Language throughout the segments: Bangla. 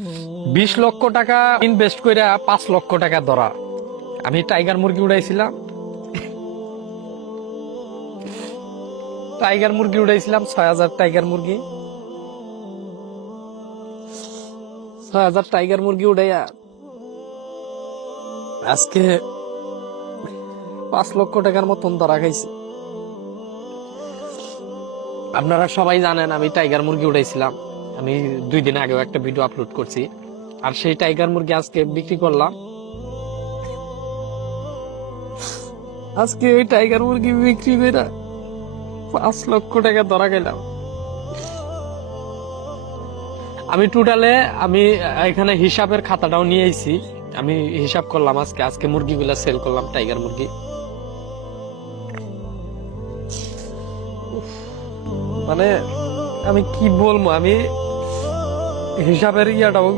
20 লক্ষ টাকা ইনভেস্ট করে 5 লক্ষ টাকা ধরা। আমি টাইগার মুরগি উড়াইছিলাম, 6,000 টাইগার মুরগি, 6,000 টাইগার মুরগি উড়াইয়া আজকে 5 লক্ষ টাকার মতন ধরা খাইছি। আপনারা সবাই জানেন আমি টাইগার মুরগি উড়াইছিলাম। আমি 2 দিন আগেও একটা ভিডিও আপলোড করছি। আর সেই টাইগার মুরগি আজকে বিক্রি করলাম। আজকে ওই টাইগার মুরগি বিক্রি করে 5 লক্ষ টাকা ধরা গেলাম। আমি টোটালে আমি এখানে হিসাবের খাতাটাও নিয়ে আইছি। আমি হিসাব করলাম আজকে মুরগিগুলা সেল করলাম, টাইগার মুরগি। মানে আমি কি বলবো, আমি হিসাবের ইয়াটাও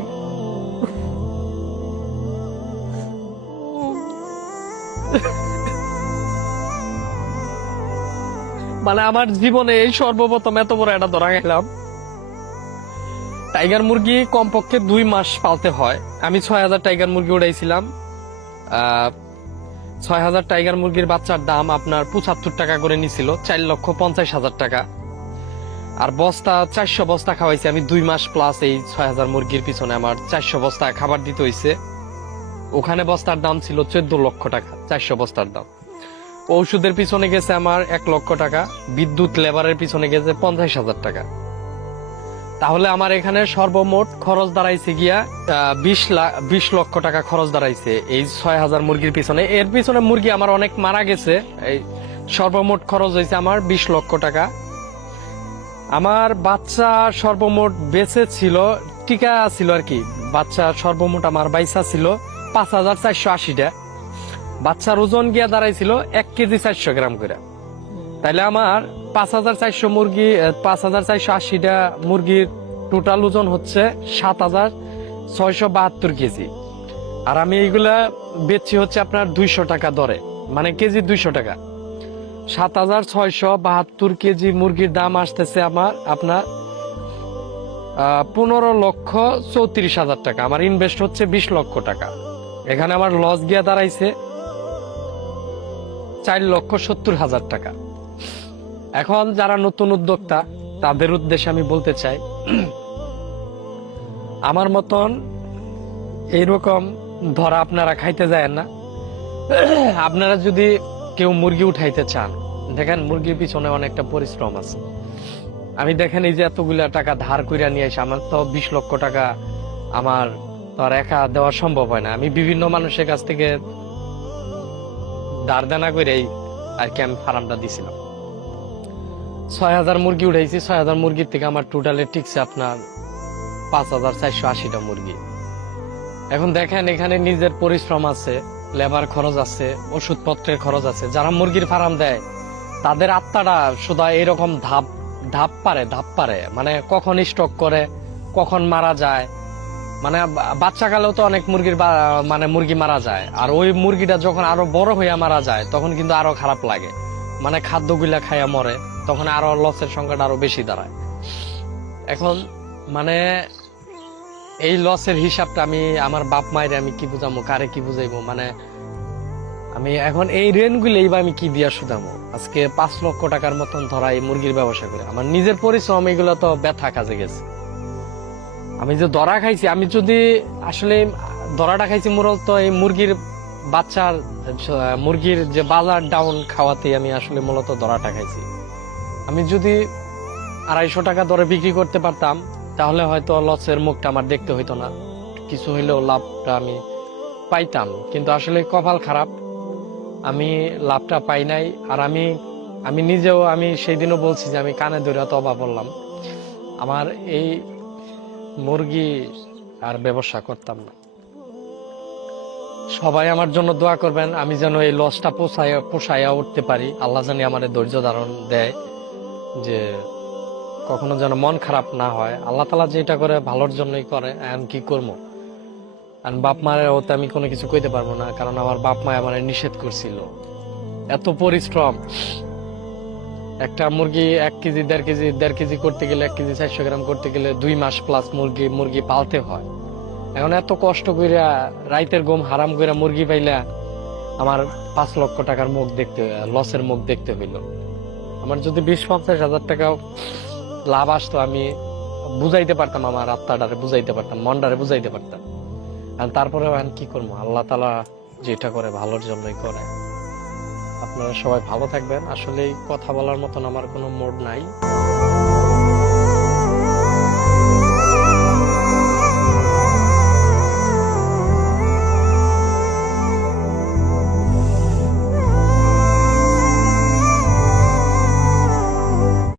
মানে আমার জীবনে এই সর্বপ্রথম এত বড় একটা ধরা গেলাম। টাইগার মুরগি কমপক্ষে 2 মাস পালতে হয়। আমি 6,000 টাইগার মুরগি উড়াইছিলাম। 6,000 টাইগার মুরগির বাচ্চার দাম আপনার 75 টাকা করে নিছিল, 4,50,000 টাকা। আর বস্তা 400 বস্তা খাওয়াইছে আমি 2 মাস প্লাস। এই 6,000 মুরগির পিছনে আমার 400 বস্তা খাবার দিতে হইছে। ওখানে বস্তার দাম ছিল 14 লক্ষ টাকা, 400 বস্তার দাম। ঔষধের পিছনে গেছে আমার 1 লক্ষ টাকা, বিদ্যুৎ লেবারের পিছনে গেছে 50,000 টাকা। তাহলে আমার এখানে সর্বমোট খরচ দাঁড়াইছে গিয়া 20 লক্ষ টাকা খরচ দাঁড়াইছে এই 6,000 মুরগির পিছনে। এর পিছনে মুরগি আমার অনেক মারা গেছে। এই সর্বমোট খরচ হয়েছে আমার 20 লক্ষ টাকা। আমার বাচ্চা সর্বমোট বেঁচে ছিল, টিকা ছিল আর কি। বাচ্চা সর্বমোট আমার বাইসা ছিল 5,480টা। বাচ্চার ওজন গিয়া দাঁড়াইছিল 1 কেজি 400 গ্রাম করে। তাইলে আমার 5,480টা মুরগির টোটাল ওজন হচ্ছে 7,672 কেজি। আর আমি এইগুলা বেচছি হচ্ছে আপনার 200 টাকা দরে, মানে কেজি 200 টাকা। 7,672 কেজি মুরগির দাম আসতেছে আমার আপনার 15,34,000 টাকা। আমার ইনভেস্ট হচ্ছে 20 লক্ষ টাকা। এখানে আমার লস গিয়া দাঁড়াইছে 4,70,000 টাকা। এখন যারা নতুন উদ্যোক্তা তাদের উদ্দেশ্যে আমি বলতে চাই, আমার মতন এইরকম ধরা আপনারা খাইতে যায় না। আপনারা যদি কেউ মুরগি উঠাইতে চান, দেখেন মুরগির পিছনে অনেকটা পরিশ্রম আছে। আমি দেখেন এই যে এতগুলা টাকা ধার কইরা নিয়ে আসি, আমার তো 20 লক্ষ টাকা আমার তো আর একা দেওয়া সম্ভব হয় না। আমি বিভিন্ন মানুষের কাছ থেকে ধার দেনা করে আর কি আমি ফার্মটা দিছিলাম। 6,000 মুরগি উঠাইছি। 6,000 মুরগির থেকে আমার টোটালে টিকছে আপনার 5,480টা মুরগি। এখন দেখেন এখানে নিজের পরিশ্রম আছে, লেবার খরচ আছে, ওষুধপত্রের খরচ আছে। যারা মুরগির ফার্ম দেয় তাদের আত্মাটা শুধু এরকম ধাপ পারে, মানে কখন স্টক করে, কখন মারা যায়। মানে বাচ্চাকালেও তো অনেক মুরগি মারা যায়। আর ওই মুরগিটা যখন আরো বড় হইয়া মারা যায় তখন কিন্তু আরো খারাপ লাগে। মানে খাদ্যগুলা খাইয়া মরে, তখন আরো লসের সংখ্যাটা আরো বেশি দাঁড়ায়। এখন মানে এই লসের হিসাবটা আমি আমার বাপ মায়ের আমি কি বুঝাবো, কারে কি বুঝাইবো? মানে আমি এখন এই ঋণগুলো এইবার আমি কি দিয়া শুধাবো? আজকে 5 লক্ষ টাকার মতন ধরা এই মুরগির ব্যবসা করে আমার নিজের পরিশ্রম এগুলো তো ব্যথা কাজে গেছে। আমি যে ধরা খাইছি, আমি যদি আসলে ধরাটা খাইছি মূলত এই মুরগির বাচ্চার মুরগির যে বাজার ডাউন খাওয়াতে আমি আসলে মূলত ধরাটা খাইছি। আমি যদি 250 টাকা দরে বিক্রি করতে পারতাম তাহলে হয়তো লসের মুখটা আমার দেখতে হইতো না, কিছু হইলেও লাভটা আমি পাইতাম। কিন্তু আসলে কপাল খারাপ, আমি লাভটা পাই নাই। আর আমি নিজেও আমি সেই দিনও বলছি যে আমি কানে ধরে তবা বললাম, আমার এই মুরগি আর ব্যবসা করতাম না। সবাই আমার জন্য দোয়া করবেন, আমি যেন এই লসটা পোষাইয়া উঠতে পারি। আল্লাহ জানি আমার ধৈর্য ধারণ দেয়, যে কখনো যেন মন খারাপ না হয়। আল্লাহ তাআলা যেটা করে ভালোর জন্যই করে। আমি কি করবো? আর বাপ মায়ের ওতে আমি কোনো কিছু কইতে পারবো না, কারণ আমার বাপ মা আমার নিষেধ করছিল। এত পরিশ্রম, একটা মুরগি 1 কেজি 1.5 কেজি করতে গেলে, 1 কেজি 400 গ্রাম করতে গেলে 2 মাস প্লাস মুরগি পালতে হয়। এখন এত কষ্ট কইরা রাইতের ঘুম হারাম কইরা মুরগি পাইলা আমার 5 লক্ষ টাকার মুখ দেখতে লসের মুখ দেখতে হইল। আমার যদি 20-50 হাজার টাকা লাভ আসতো আমি বুঝাইতে পারতাম, আমার আত্মাটারে বুঝাইতে পারতাম, মনটারে বুঝাইতে পারতাম। আর তারপরে এখন কি করবো, আল্লাহ তাআলা যেটা করে ভালোর জন্যই করে। আপনারা সবাই ভালো থাকবেন। আসলে কথা বলার মতন আমার কোনো মুড নাই।